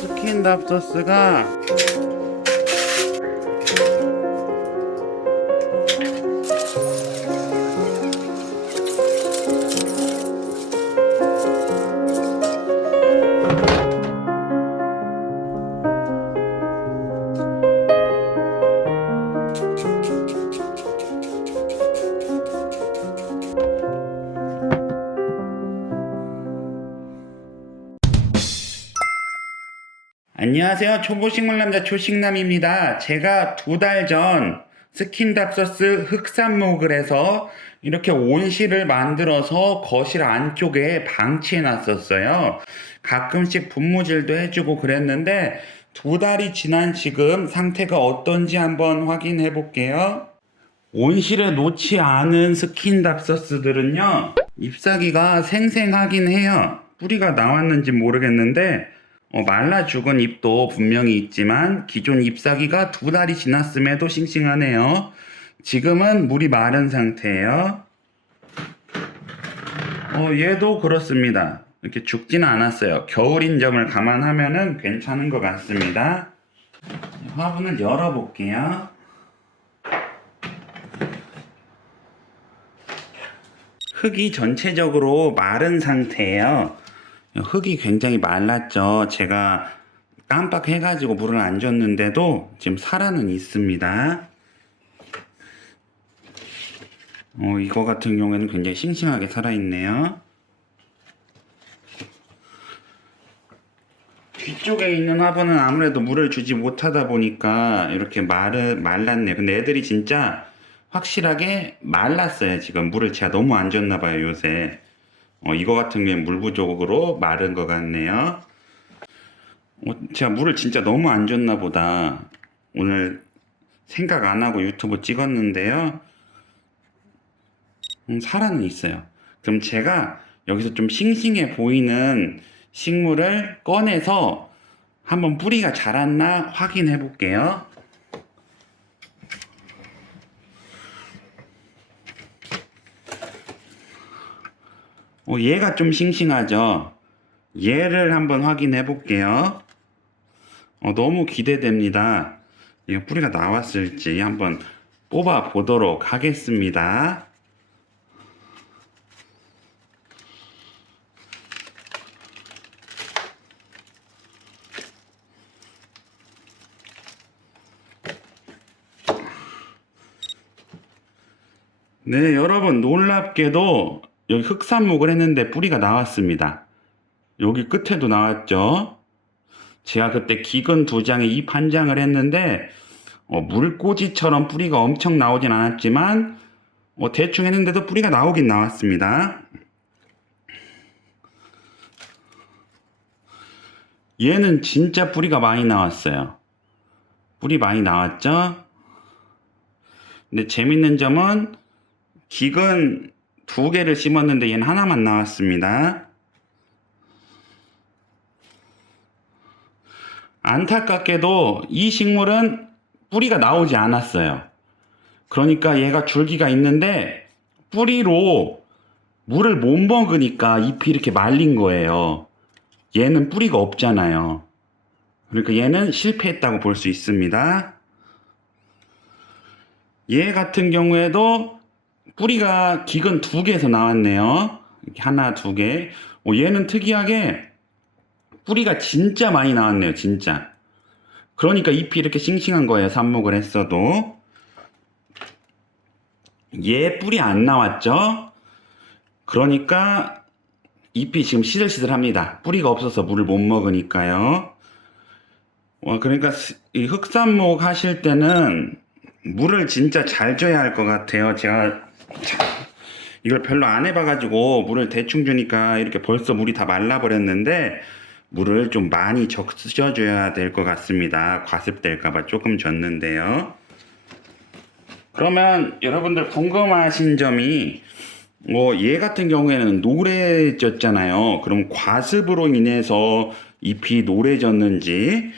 스킨답소스가 안녕하세요. 초보식물 남자 초식남입니다. 제가 2달 전 스킨답소스 흑산목을 해서 이렇게 온실을 만들어서 거실 안쪽에 방치해 놨었어요. 가끔씩 분무질도 해주고 그랬는데 2달이 지난 지금 상태가 어떤지 한번 확인해 볼게요. 온실에 놓지 않은 스킨답소스들은요, 잎사귀가 생생하긴 해요. 뿌리가 나왔는지 모르겠는데 말라 죽은 잎도 분명히 있지만 기존 잎사귀가 2달이 지났음에도 싱싱하네요. 지금은 물이 마른 상태예요. 얘도 그렇습니다. 이렇게 죽지는 않았어요. 겨울인 점을 감안하면은 괜찮은 것 같습니다. 화분을 열어볼게요. 흙이 전체적으로 마른 상태예요. 흙이 굉장히 말랐죠. 제가 깜빡해가지고 물을 안 줬는데도 지금 살아는 있습니다. 이거 같은 경우에는 굉장히 싱싱하게 살아있네요. 뒤쪽에 있는 화분은 아무래도 물을 주지 못하다 보니까 이렇게 말랐네요. 근데 애들이 진짜 확실하게 말랐어요. 지금 물을 제가 너무 안 줬나봐요, 요새. 이거 같은 경우에 물 부족으로 마른 것 같네요. 제가 물을 진짜 너무 안 줬나 보다. 오늘 생각 안 하고 유튜브 찍었는데요. 살아는 있어요. 그럼 제가 여기서 좀 싱싱해 보이는 식물을 꺼내서 한번 뿌리가 자랐나 확인해 볼게요. 얘가 좀 싱싱하죠? 얘를 한번 확인해 볼게요. 너무 기대됩니다. 이거 뿌리가 나왔을지 한번 뽑아 보도록 하겠습니다. 네, 여러분 놀랍게도 여기 흑산목을 했는데 뿌리가 나왔습니다. 여기 끝에도 나왔죠. 제가 그때 기근 2장에 잎 1장을 했는데 물꽂이처럼 뿌리가 엄청 나오진 않았지만 대충 했는데도 뿌리가 나오긴 나왔습니다. 얘는 진짜 뿌리가 많이 나왔어요. 뿌리 많이 나왔죠? 근데 재밌는 점은 기근 2개를 심었는데 얘는 하나만 나왔습니다. 안타깝게도 이 식물은 뿌리가 나오지 않았어요. 그러니까 얘가 줄기가 있는데 뿌리로 물을 못 먹으니까 잎이 이렇게 말린 거예요. 얘는 뿌리가 없잖아요. 그러니까 얘는 실패했다고 볼 수 있습니다. 얘 같은 경우에도 뿌리가 기근 2개에서 나왔네요. 이렇게 하나, 2개. 얘는 특이하게 뿌리가 진짜 많이 나왔네요. 진짜. 그러니까 잎이 이렇게 싱싱한 거예요. 삽목을 했어도. 얘 뿌리 안 나왔죠? 그러니까 잎이 지금 시들시들합니다. 뿌리가 없어서 물을 못 먹으니까요. 그러니까 이 흑산목 하실 때는 물을 진짜 잘 줘야 할 것 같아요. 제가 이걸 별로 안 해봐가지고 물을 대충 주니까 이렇게 벌써 물이 다 말라버렸는데 물을 좀 많이 적셔줘야 될 것 같습니다. 과습될까봐 조금 줬는데요. 그러면 여러분들 궁금하신 점이 얘 같은 경우에는 노래졌잖아요. 그럼 과습으로 인해서 잎이 노래졌는지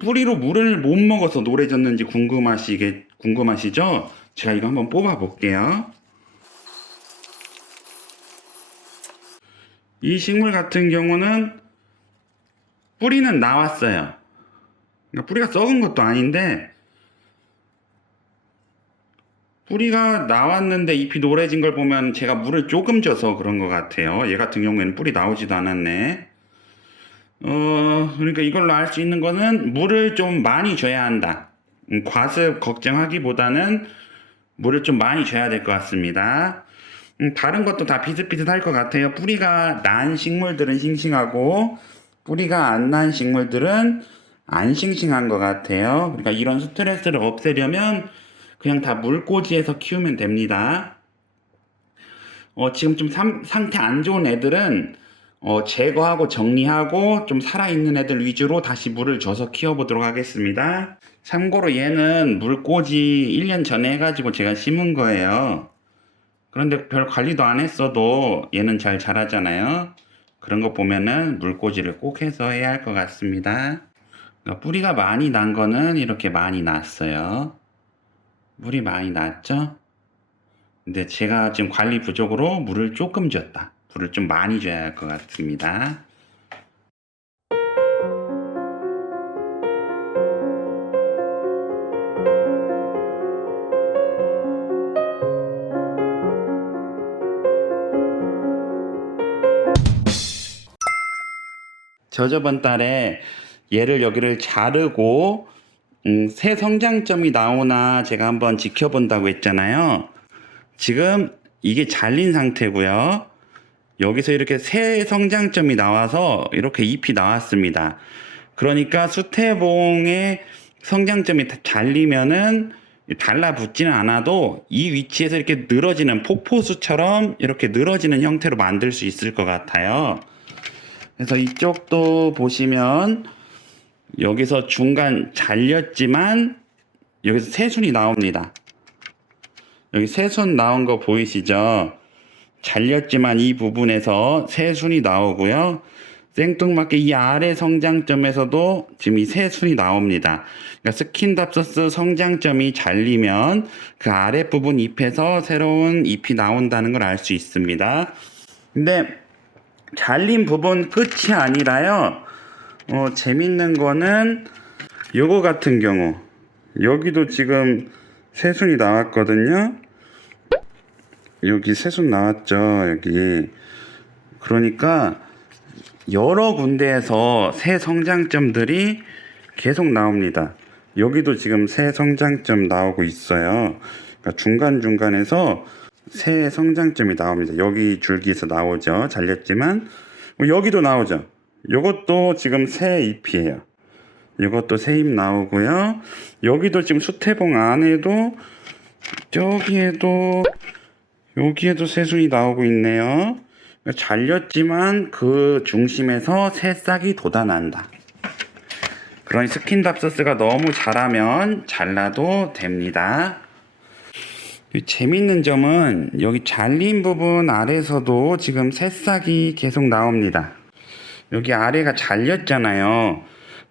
뿌리로 물을 못 먹어서 노래졌는지 궁금하시죠? 제가 이거 한번 뽑아 볼게요. 이 식물 같은 경우는 뿌리는 나왔어요. 그러니까 뿌리가 썩은 것도 아닌데 뿌리가 나왔는데 잎이 노래진 걸 보면 제가 물을 조금 줘서 그런 것 같아요. 얘 같은 경우에는 뿌리 나오지도 않았네. 그러니까 이걸로 알 수 있는 거는 물을 좀 많이 줘야 한다. 과습 걱정하기보다는 물을 좀 많이 줘야 될 것 같습니다. 다른 것도 다 비슷비슷할 것 같아요. 뿌리가 난 식물들은 싱싱하고 뿌리가 안 난 식물들은 안 싱싱한 것 같아요. 그러니까 이런 스트레스를 없애려면 그냥 다 물꽂이에서 키우면 됩니다. 지금 좀 상태 안 좋은 애들은 제거하고 정리하고 좀 살아있는 애들 위주로 다시 물을 줘서 키워보도록 하겠습니다. 참고로 얘는 물꽂이 1년 전에 해가지고 제가 심은 거예요. 그런데 별 관리도 안 했어도 얘는 잘 자라잖아요. 그런 거 보면은 물꽂이를 꼭 해서 해야 할 것 같습니다. 그러니까 뿌리가 많이 난 거는 이렇게 많이 났어요. 물이 많이 났죠? 근데 제가 지금 관리 부족으로 물을 조금 줬다. 물을 좀 많이 줘야 할 것 같습니다. 저번 달에 얘를 여기를 자르고 새 성장점이 나오나 제가 한번 지켜본다고 했잖아요. 지금 이게 잘린 상태고요. 여기서 이렇게 새 성장점이 나와서 이렇게 잎이 나왔습니다. 그러니까 수태봉의 성장점이 잘리면은 달라붙지는 않아도 이 위치에서 이렇게 늘어지는 폭포수처럼 이렇게 늘어지는 형태로 만들 수 있을 것 같아요. 그래서 이쪽도 보시면 여기서 중간 잘렸지만 여기서 새순이 나옵니다. 여기 새순 나온 거 보이시죠? 잘렸지만 이 부분에서 새순이 나오고요. 생뚱맞게 이 아래 성장점에서도 지금 이 새순이 나옵니다. 그러니까 스킨답서스 성장점이 잘리면 그 아랫부분 잎에서 새로운 잎이 나온다는 걸 알 수 있습니다. 근데 잘린 부분 끝이 아니라요. 재밌는 거는 요거 같은 경우 여기도 지금 새순이 나왔거든요. 여기 새순 나왔죠. 여기. 그러니까 여러 군데에서 새 성장점들이 계속 나옵니다. 여기도 지금 새 성장점 나오고 있어요. 그러니까 중간중간에서 새 성장점이 나옵니다. 여기 줄기에서 나오죠. 잘렸지만 여기도 나오죠. 이것도 지금 새 잎이에요. 이것도 새 잎 나오고요. 여기도 지금 수태봉 안에도 저기에도 여기에도 새순이 나오고 있네요. 잘렸지만 그 중심에서 새싹이 돋아난다. 그러니 스킨답서스가 너무 자라면 잘라도 됩니다. 재밌는 점은 여기 잘린 부분 아래에서도 지금 새싹이 계속 나옵니다. 여기 아래가 잘렸잖아요.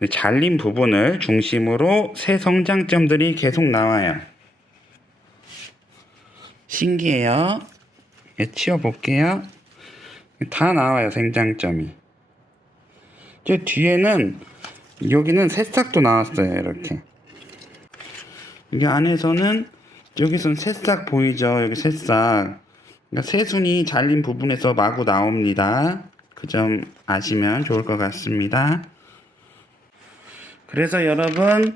잘린 부분을 중심으로 새 성장점들이 계속 나와요. 신기해요. 치워볼게요. 다 나와요, 생장점이. 저 뒤에는 여기는 새싹도 나왔어요. 이렇게. 여기 안에서는 여기선 새싹 보이죠? 여기 새싹. 그러니까 새순이 잘린 부분에서 마구 나옵니다. 그 점 아시면 좋을 것 같습니다. 그래서 여러분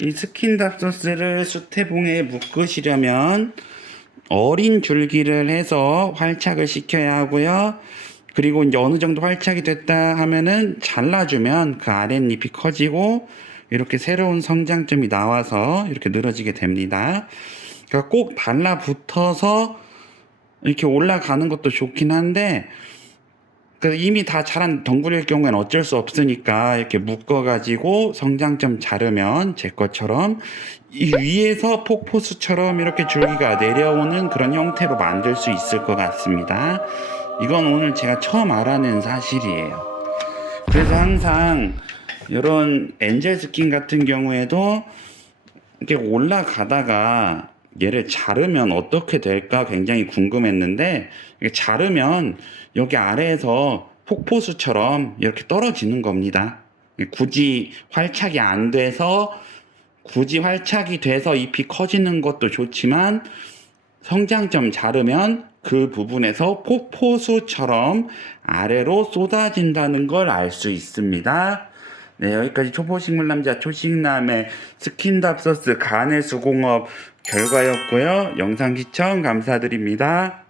이 스킨답서스를 수태봉에 묶으시려면 어린 줄기를 해서 활착을 시켜야 하고요. 그리고 이제 어느 정도 활착이 됐다 하면은 잘라주면 그 아랫잎이 커지고 이렇게 새로운 성장점이 나와서 이렇게 늘어지게 됩니다. 그러니까 꼭 달라붙어서 이렇게 올라가는 것도 좋긴 한데 이미 다 자란 덩굴일 경우에는 어쩔 수 없으니까 이렇게 묶어가지고 성장점 자르면 제 것처럼 이 위에서 폭포수처럼 이렇게 줄기가 내려오는 그런 형태로 만들 수 있을 것 같습니다. 이건 오늘 제가 처음 알아낸 사실이에요. 그래서 항상 이런 엔젤 스킨 같은 경우에도 이렇게 올라가다가 얘를 자르면 어떻게 될까 굉장히 궁금했는데 자르면 여기 아래에서 폭포수처럼 이렇게 떨어지는 겁니다. 굳이 활착이 안 돼서 굳이 활착이 돼서 잎이 커지는 것도 좋지만 성장점 자르면 그 부분에서 폭포수처럼 아래로 쏟아진다는 걸 알 수 있습니다. 네, 여기까지 초보식물남자 초식남의 스킨답서스 간의 수공업 결과였고요. 영상 시청 감사드립니다.